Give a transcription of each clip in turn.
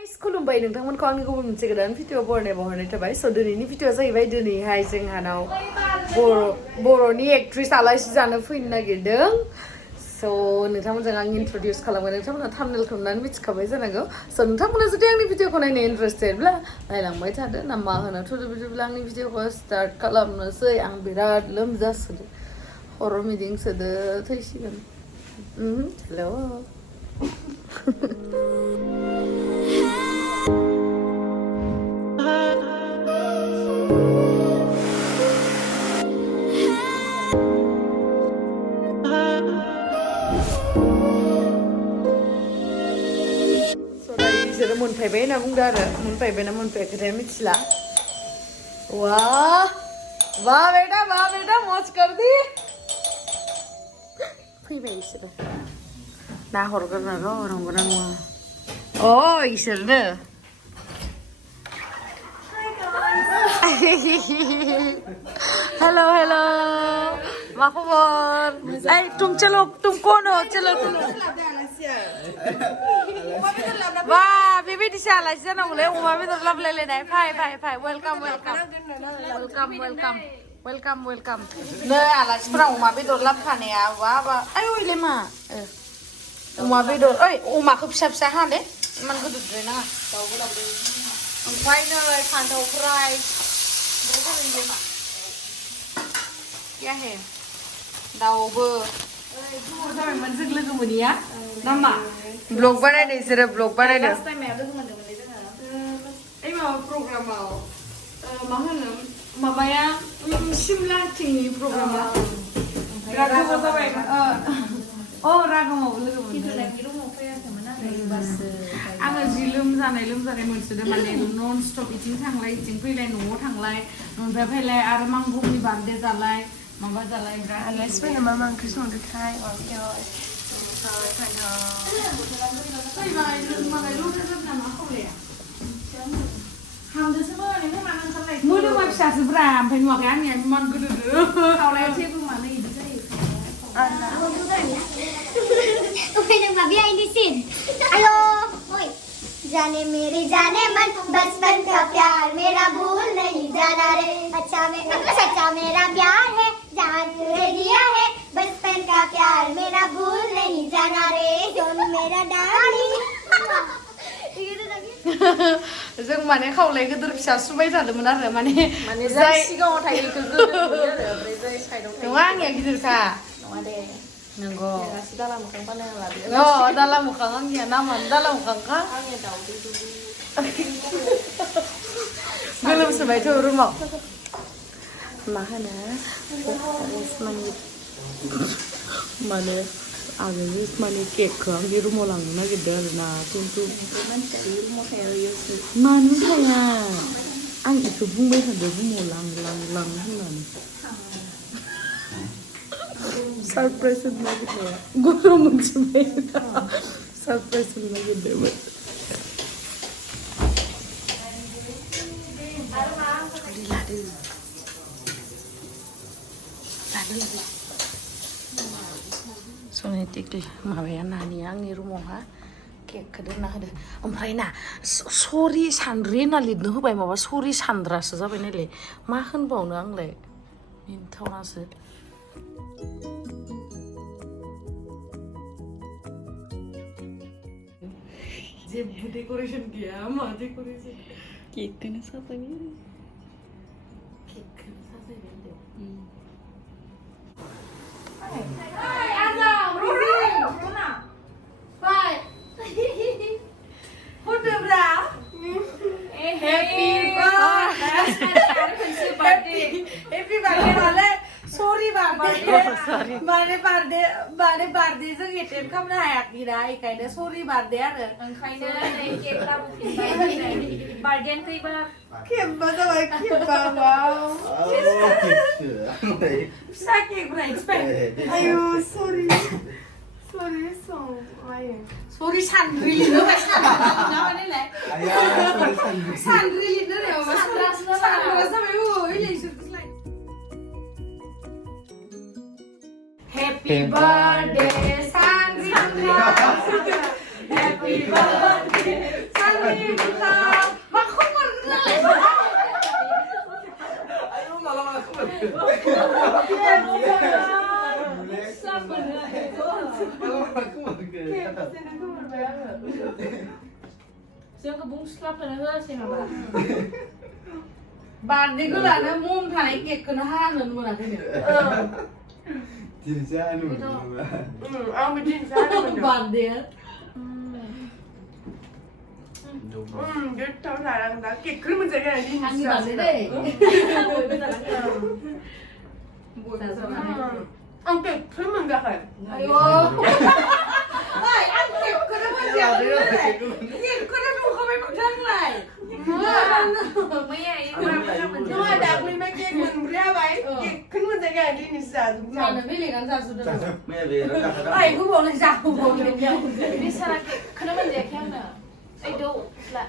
Guys, खुलुमबाय नोंथांमोनखौ आंनि गुबुन मोनसे गोदान भिडिअ बरनायाव हरनाय थाबाय स' दिनैनि भिडिअआ जाहैबाय दिनैहाय जोंहानाव बर'नि एक्ट्रेस आलासि जानो फैनो नागिरदों स' नोंथांमोनजों आं इन्ट्रडिउस खालामगोन नोंथांमोना थाम्बनेलखौ नुनानै मिथिखाबाय जानांगौ स' नोंथांमोना जुदि आंनि भिडिअखौ नायनो इन्टारेस्टेडब्ला नायलांबाय थादो ना मा होनो थुदो बिदिब्ला आंनि भिडिअखौ स्टार्ट खालामनोसै आं बिराद लोमजासोदो खर' मिदिंसोदो थैसिगोन हेल' बिसोरो मोनफैबाय होनना बुंदों आरो मोनफैबायना मोनफैयाखैथाय मिथिला वाह वाह बेटा मौज कर दी फैबाय बिसोरो नाहरगोन र' नंगौना नङा अ इसोरनो हेलो हेलो मा खबर ऐ तुम चलो तुम कौन हो चलो चलो वाह बेबायदिसो आलासि जानांगौलै अमा बेदर लाबोलायलायनाय फाय वेलकाम नै आलासिफोरा अमा बेदर लाबोखानाया वाह आय ओइलाय मा अमा बेदर ओइ अमाखौ फिसा फिसा हादे इमान गिदिरद्राय नाङा ओमफ्राय नै फान्थाव फ्राय क्या है दाउबो जाबायमोन जों लोगो मोनिया ना मा ब्लग बानायदों बिसोरो ब्लग बानायदों ओइ माबा प्रग्रामाव मा होनो माबाया सिमलाथिंनि प्रग्रामा बिराद गोबाव जाबाय रागामावबो लोगो मोनदों आङो जि लोमजानाय मोनसोदों माने नन स्टप इथिं थांलाय इथिं फैलाय न'आव थांलाय न'निफ्राय फैलाय आरो मांगुरनि बार्थडे जालाय माबा जालाय बिराद आलासिफोरा मा ओंख्रि संदोंथाय मोदोमा फिसासोब्रा ओमफ्राय नुवाखै आंनिया इमान गोदोदो खावलाया जेबो मानो इदि जायो जाने मेरी जाने मन बचपन का प्यार मेरा भूल नहीं जाना रे अच्छा मेरा प्यार है जान तुझे दिया है बचपन का प्यार मेरा भूल नहीं जाना रे जो मेरा डाली जों माने खावलाय गिदिर फिसा सुबाय थादोंमोन आरो माने जाय सिगाङाव थायो इखौ गोदोर नुयो आरो ओमफ्राय जाय साइडआव थायो नङा आंनिया गिदिरखा नङा दे नंगौ दाला मोखां बानायना लादो दाला मोखां आंनिया नामानो दाला मोखांखा आंनिया दाउदै गोलोमसोबायथ' रुमाव मा होनो माने आङो माने केकखौ आंनि रुमाव लांनो नागिरदों आरोना खिन्थु मानो थाया आं बेखौ बुंबाय थादों रुमाव लां होननानै सरप्राइज होनो नागिरनाया गरम मोनजोब्बाय सरप्राइज होनो नागिरदोंमोन सनिटिकलि माबाया नानिया आंनि रुमावहा केकखौ दोनना होदो ओमफ्राय ना सरि सान्द्रि होनना लिरनो होबाय माबा सरि सान्द्रासो जाबाय नायलाय मा होनबावनो आंलाय मिनिथावनासो जेबो डेक'रेसन गैया मा डेक'रेसन केकखौनो साजायो माने बार्थडे जों एटेन्ड खालामनो हायाखैना बेखायनो सरि बार्थडे आरो ओंखायनो नै केक लाबोफिनबाय बार्थडेआनो फैबा खेबबा जाबाय खेबबा फिसा केक राइट्सबाय आयु सरि सरि सान्द्रि लिरनो बाय सान्द्रि लिरनो सान्द्रा जाबाय Happy birthday, Sandra. Happy birthday, Sandra. मा खोमोर नालाय 아유 말아봐 그만 Siapa bung slap dan apa sih nama? บาทนี้ก็ล่ะนะมุมถ่ายเก็บกัน5เงินมื้อน่ะเนี่ย 진짜 하는 거야เอาไปจิ้นซ่ามัน บาทเดียว ยึดเท่าไหร่แล้วนะเก็บขึ้นมันจะยังไงดี อันนี้บาทได้ เอาเก็บขึ้นมันจะใคร ไอ้โว้ไอ้อันเก็บก็ได้มันเสียเลยเก็บก็ได้ดูเขาไม่มาทั้งไรไม่ใหญ่ด้วยดักเลยไม่เก็บมันเรียบไว้เก็บขึ้นมันจะยังไงดีนิสัยทุกอ จา ย่าน ง ไม่เหลือกันจ้าสุดเลย ไม่เวรแล้ว ไอ้ผู้บอกเลยจ้าผู้บอกเลยเดียว Ini salah kenapa dia kena? Do lah.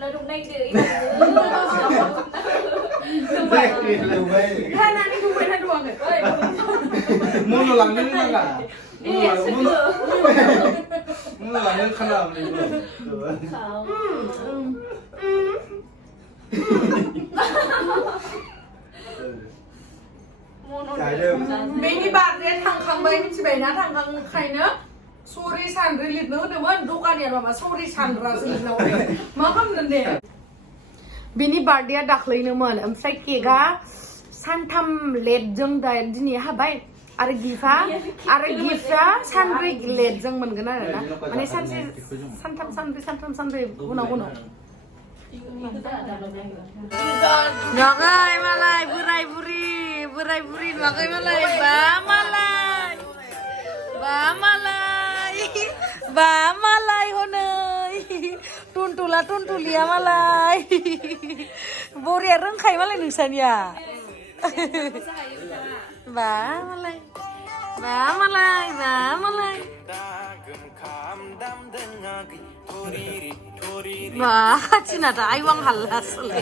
Lah duk naik dia. ไม่เวรเลยเว้ย แค่นั้นนี่ดูไปทันดวงเลย มึงหลังนี่นั่งอ่ะ Ini seger. มึงหลังนี่ขนาดนี้เลย จ่ายเดิม มีนี่บาทเรียนทางคังใบมิชิเบนะทางคังใครเนอะสุริชันริลิตเนอะแต่ว่าดูกันเนี่ยมาสุริชันราศีเรามาคำนั้นเดียบินี่บาทเดียดักเลยเนอะมันใส่เกะสันทำเล็ดจังได้ดินี่ฮะใบอะไรกีฟ้าสันริเล็ดจังมันกันนะมันนี่สันทำกุนเอาMakai malai, burai buri, makai malai, ba malai honai, tuntulia malai, bori areng kai malai nungsan ya, ba malai. Wah, Cina dah ayam halas le.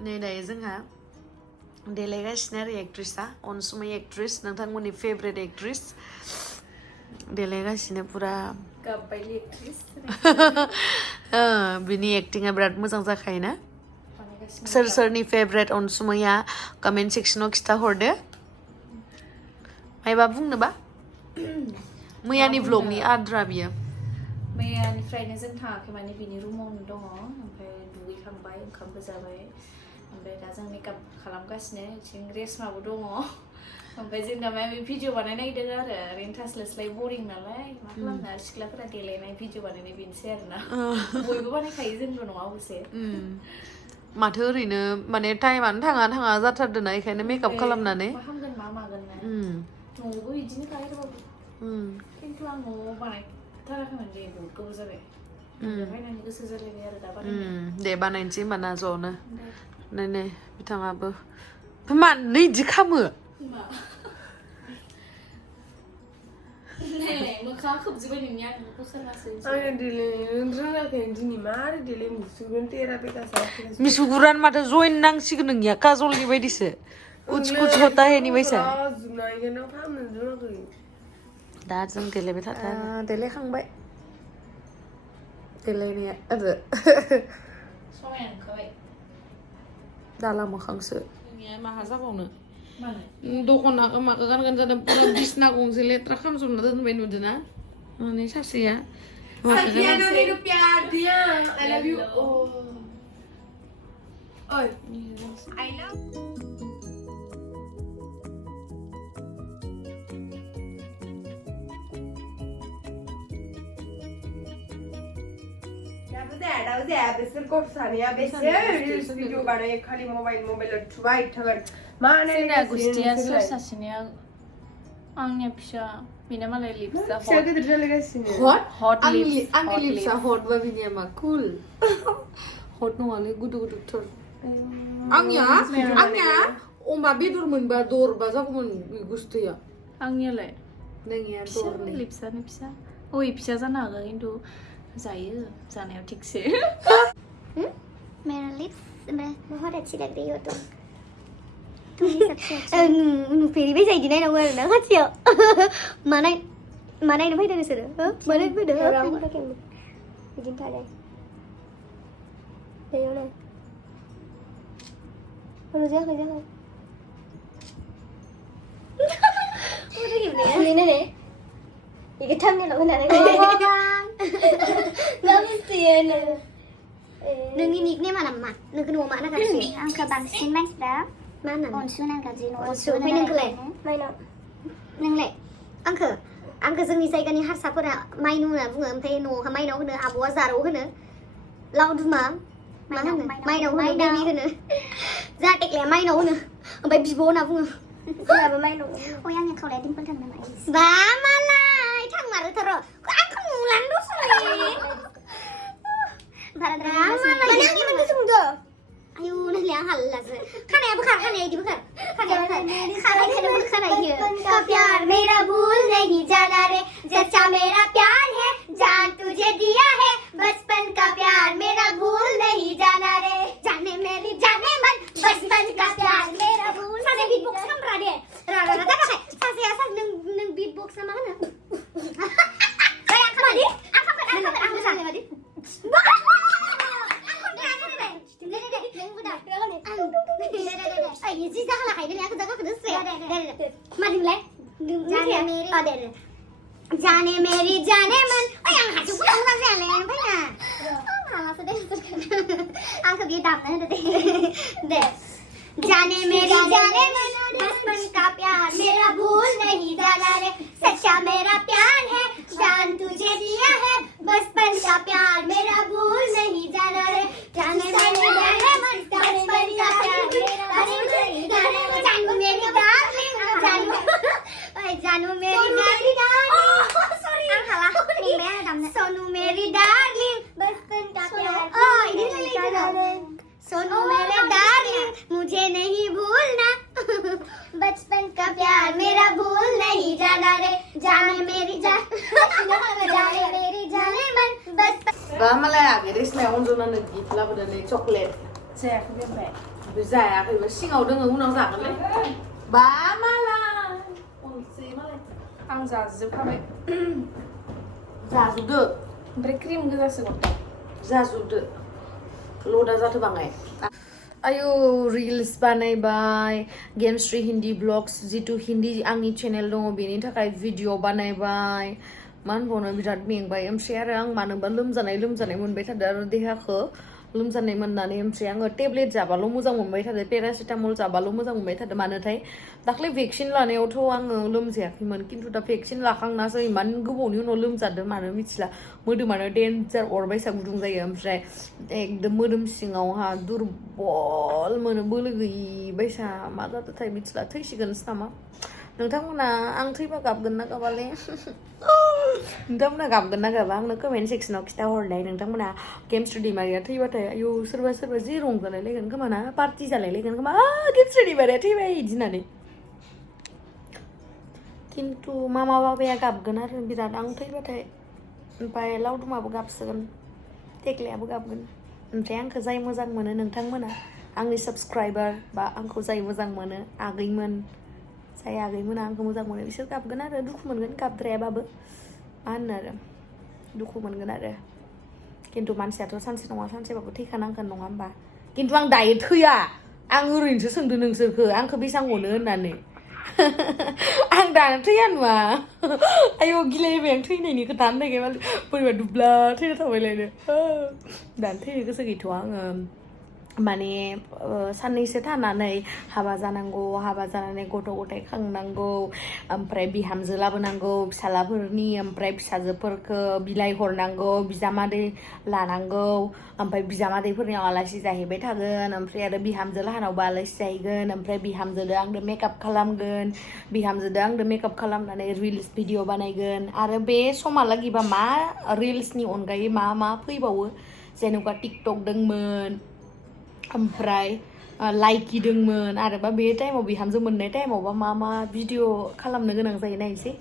Nih dah जोंहा देलायगासिनो आरो एक्ट्रेसआ अनसुमै actress नोंथांमोननि favourite actress देलायगासिनो पुरा Kapai Actrees. बिनि एक्टिंआ बिराद मोजां जाखायोना सोरनि favourite अनसुमैया comment सेक्सनाव खिथा हरदो मायबा बुंनोबा मैयानि व्लगनि आद्रा बियो मैयानिफ्रायनो जों थाङाखै माने बिनि रुमावनो दङ ओमफ्राय दुगैखांबाय ओंखामबो जाबाय ओमफ्राय दा जों मेकआप खालामगासिनो बिथिं रेसमाबो दङ ओमफ्राय जों दा माबा भिडिअ बानायनो नागिरदों आरो ओरैनो थास्लायस्लाय बरिं नालाय मा खालामनो आरो सिख्लाफोरा देलायनाय भिडिअ बानायनाय बेनोसै आरोना बयबो बानायखायो जोंल' नङा अबसे माथो ओरैनो माने टाइमानो थाङा जाथारदोंना बेखायनो मेकआप खालामनानै मा खालामगोन मा मागोन ना न'आवबो बिदिनो गायबाबो खिन्थु आं न'आव बानायथाराखैमोन दे बहुद गोबाव जाबाय बानायनो गोसो जालायबाय आरो दा बानायनो दे बानायनोसै होमबाना ज'नो नै बिथाङाबो मानो इदि खामो मोखाङा खोबजोब्बाय नोंनिया नोंखौ सोरबासो आङो देलायनो रोङाखै दिनै मारै देलाय मुसुगोन तेरा बेगासा मिसुगुरान माथो जइन नांसिगोन नोंनिया काजलनि बायदिसो कुछ होता है नि बायसा जुनायगोनाव फाहामनो रोङाखै दा जों देलायबाय थादों देलायखांबाय देलायनाया आरो समाया ओंखारबाय दाला मोखांसो माहा जाबावनो मानो दख'नाखौ माखौ गानगोन जादों पुरा बिसना गंसे लेथ्रा खालामजोबना दोनबाय नुदोंना माने सासेया Sakiana ni प्यार दिया I love you ओय I love Đâu ra besel korsaniya besel video बानाय खालि मबाइल थुबाय थागोन माने जोंना गुस्थिया सोर सासेनिया आंनिया फिसा बिना मालाय लिपसा फिसा गिदिर जालायगासिनो हट लिप्स आंनि लिप्सा हट बा बिनिया मा कुल हट नङालै गुदु थर आंनिया अमा बेदर मोनबा दरबा जागौमोन गुस्थिया आंनियालाय नोंनिया फिसा दरनै लिप्सानो फिसा ओइ फिसा जानो हागौ खिन्थु जायो जानायाव थिगसे मेरा लिप्स बहुत अच्छी लग रही हो तुम तुम्हें सबसे अच्छा नुफेरी भी जायदि नायनांगौ आरो ना खाथियाव मा नायनो फैदों नोंसोरो मा नायनो फैदों बिदिनो थादों बेयावनो जायाखै जायाखै ini 이게 탐내려고 나는 너무 쓰여는 नोंनि निकनेमा मा नोंखौ न'आव मा होनो गाज्रि आंखौ बांसिन मानसिफ्रा मा होनो अनसु होनो गाज्रि अनसु ओमफ्राय नोंखौलाय माइनाव नोंलाय आंखौ जोंनि जायगानि हारसाफोरा माइनु होनना बुङो ओमफ्राय न'आवहा माइनाव होनो आब'आ जारौ होनो लावदुमा मा होनो माइनाव होनो बेबि होनो जाटेक्लाया माइनाव होनो ओमफ्य बिब' होनना बुङो जोंहाबो माइनाव ओइ आंनि खावलाया दिम्पोल थाङो नामा बा मालाय थांमारोथार' आंखौ नुलानो दसरै बाराद्राय माने आंनि मोनखौ सोंदो आयु नोंलाय आं हाल्लासो खानाया बोखार खानाया इदि बोखार खानायखौनो बोखाराय होयो का प्यार मेरा भूल नहीं जाना रे जैसा मेरा प्यार है जान तुझे दिया है बचपन का प्यार मेरा भूल नहीं जाना रे जाने मेरी जाने मन बचपन का प्यार मेरा भूल सासे बीट बॉक्स खामरा दे रा जाबाय सासेया नों बीट बॉक्स मा होनो ओइ आं खामादि आं मोसाबाय जी जाखा खायदो aku जाखा खदो से मादिमलाय जाने मेरी जाने मन ओइ आं हाजो बुला मोजां जायालै ओमफ्राय ना मालासो दे आंखौ बियो दामना होदो दे जाने मेरी जाने मन बचपन का प्यार मेरा भूल नहीं जाना रे सच्चा मेरा प्यार है जान तुझे दिया है बचपन का प्यार मेरा भूल नहीं जाना रे जाने मेरी जाने मन बचपन का प्यार जानू मेरी डार्लिंग जानू मेरी डार्लिंग सॉरी सोनू मेरी डार्लिंग बचपन का प्यार सोनू मेरे डार्लिंग मुझे नहीं भूलना बचपन का प्यार मेरा भूल नहीं जाना रे जाने मेरी जाने मन बचपन बा मालाय आगै रेसनाया अनजनानो गिफ्ट लाबोदों नै चकलेट जायाखै दोनबाय बे जायाखैबो सिङाव दोङो उनाव जागोनलै बा मालाय अनसै मालाय आं जाजोबखाबाय जाजोबदो ओमफ्राय क्रिम गोजासो गथाय जाजोबदो लदा जाथो बाङाय आयु रिल्स बानायबाय गेमस्ट्री हिन्दी ब्लग्स जितु हिन्दी आंनि चेनेल दङ बेनि थाखाय भिडिअ बानायबाय मा होनबावनो बिराद मेंबाय ओमफ्राय आरो आं मानोबा लोमजानाय मोनबाय थादों आरो देहाखौ लोमजानाय मोननानै ओमफ्राय आङो टेब्लेट जाबाल' मोजां मोनबाय थादों पेरासिटामल जाबाल' मोजां मोनबाय थादों मानोथाय दाख्लै भेक्सिन लानायावथ' आङो लोमजायाखैमोन खिन्थु दा भेक्सिन लाखांनासो इमान गोबावनि उनाव लोमजादों मानो मिथिला मोदोमानो डेन्जार अरबायसा गुदुं जायो ओमफ्राय एकदम मोदोम सिङावहा दुरबल मोनो बोलो गैयि बायसा मा जादोंथाय मिथिला थैसिगोनसो नामा नोंथांमोना आं थैबा गाबगोन ना गाबालै नोंथांमोना गाबगोन ना गाबा आंनो कमेन्ट सेक्सनाव खिथाहरनाय नोंथांमोना गेमस्रि दैमारिया थैबाथाय आयु सोरबा जि रंजालायलायगोन खोमा ना पार्टि जालायलायगोन खोमा गेमस्रि दैमारिया थैबाय बिदि होननानै खिन्थु मामा बाबाया गाबगोन आरो बिराद आं थैबाथाय ओमफ्राय लावदुमाबो गाबसिगोन टेक्लायाबो गाबगोन ओमफ्राय आंखौ जाय मोजां मोनो नोंथांमोना आंनि साबस्क्राइबार बा आंखौ जाय मोजां मोनो आगैमोन जाय आगैमोना आंखौ मोजां मोनो बिसोर गाबगोन आरो दुखु मोनगोन गाबद्रायाबाबो मा होनो आरो दुखु मोनगोन आरो खिन्थु मानसियाथ' सानसे नङा सानसेबाबो थैखानांगोन नङा होमबा खिन्थु आं दायो थैया आं ओरैनोसो सोंदों नोंसोरखौ आंखौ बेसेबां अनो होननानै आं दानो थैया नुवा आयौ गिलायबाय आं थैनायनि खोथा होननो नागिरबाय बोरैबा दुब्ला थैना थाबायलायनो दानो थैनो गोसो गैथ'वा आङो माने साननैसो थानानै हाबा जानांगौ हाबा जानानै गथ' गथाय खांनांगौ ओमफ्राय बिहामजो लाबोनांगौ फिसालाफोरनि ओमफ्राय फिसाजोफोरखौ बिलाइ हरनांगौ बिजामादै लानांगौ ओमफ्राय बिजामादैफोरनियाव आलासि जाहैबाय थागोन ओमफ्राय आरो बिहामजो लाहानावबो आलासि जाहैगोन ओमफ्राय बिहामजोदो आंदो मेकआप खालामगोन बिहामजोदो आंदो मेकआप खालामनानै रिल्स भिडिअ बानायगोन आरो बे समालागिबा मा रिल्सनि अनगायै मा फैबावो जेनेबा टिकटक दंमोन ओमफ्राय लाइकि दंमोन आरोबा बे टाइमाव बिहामजो मोननाय टाइमावबा मा भिडिअ खालामनो गोनां जायो नायसै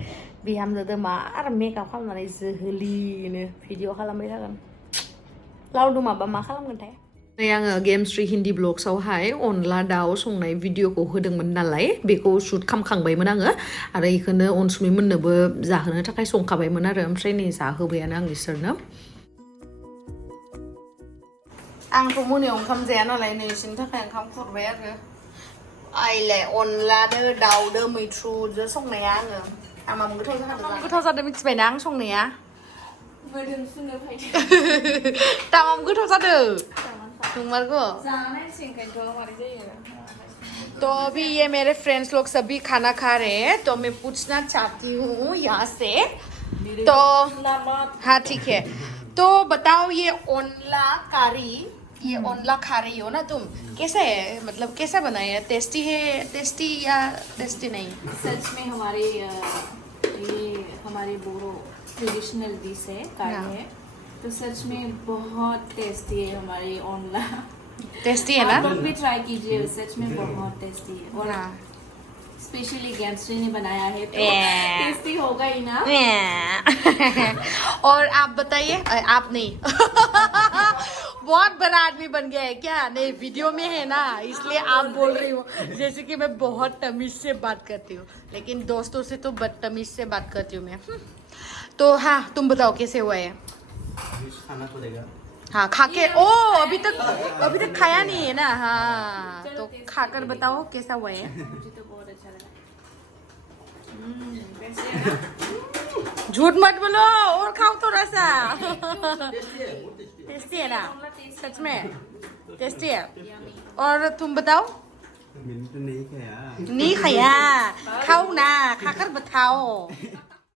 बिहामजोदो मार मेकआप खालामनानै जोहोलिनो भिडिअ खालामबाय थागोन लावदुम माबा मा खालामगोनथाय आङो गेमस्रि हिन्दी ब्लग्सआवहाय अनला दाउ संनाय भिडिअखौ होदोंमोन नालाय बेखौ शुट खालामखांबायमोन आङो आरो इखौनो अनसुमै मोननोबो जाहोनो थाखाय संखाबायमोन आरो ओमफ्राय नै जाहोबायानो आं बिसोरनो आंथ' मोनायाव ओंखाम जाया नालाय नै इसोरनि थाखाय ओंखाम खुरबाय आरो आइलाय अनलादो दाउदो मैथ्रुजों संनाया आङो आमाम गोथाव जादों मिथिबायना आं संनाया मोदोमसुनो फैदों तामाम गोथाव जादों नंमारगौ जानायसै ओंखायनोथ' मारै जायो तो अभी ये मेरे फ्रेंड्स लोग सभी खाना खा रहे हैं तो मैं पूछना चाहती हूँ यहाँ से तो हाँ ठीक है तो बताओ ये ओनला कारी ये ओनला खा रही हो ना तुम कैसा है मतलब कैसा बनाया है टेस्टी या टेस्टी नहीं सच में हमारे ये हमारे बोरो ट्रेडिशनल डिश है कारी है तो सच में बहुत टेस्टी है हमारी ओनला टेस्टी है ना आप लोग भी ट्राई कीजिए सच में बहुत टेस्टी है और स्पेशली गेम्सरी ने बनाया है तो टेस्टी होगा ही ना और आप बताइए आप नहीं बहुत बड़ा आदमी बन गया है क्या नहीं वीडियो में है ना इसलिए आप बोल रही हो जैसे कि मैं बहुत तमीज से बात करती हूँ लेकिन दोस्तों से तो बदतमीज से बात करती हूँ मैं तो हाँ तुम बताओ कैसे हुआ है खाना पड़ेगा हाँ खा के ओ अभी तक खाया नहीं है ना हाँ तो खाकर बताओ कैसा हुआ है मुझे तो बहुत अच्छा लगा झूठ मत बोलो और खाओ थोड़ा सा टेस्टी है ना सच में टेस्टी है और तुम बताओ मैंने तो नहीं खाया नहीं खाया खाओ ना खाकर बताओ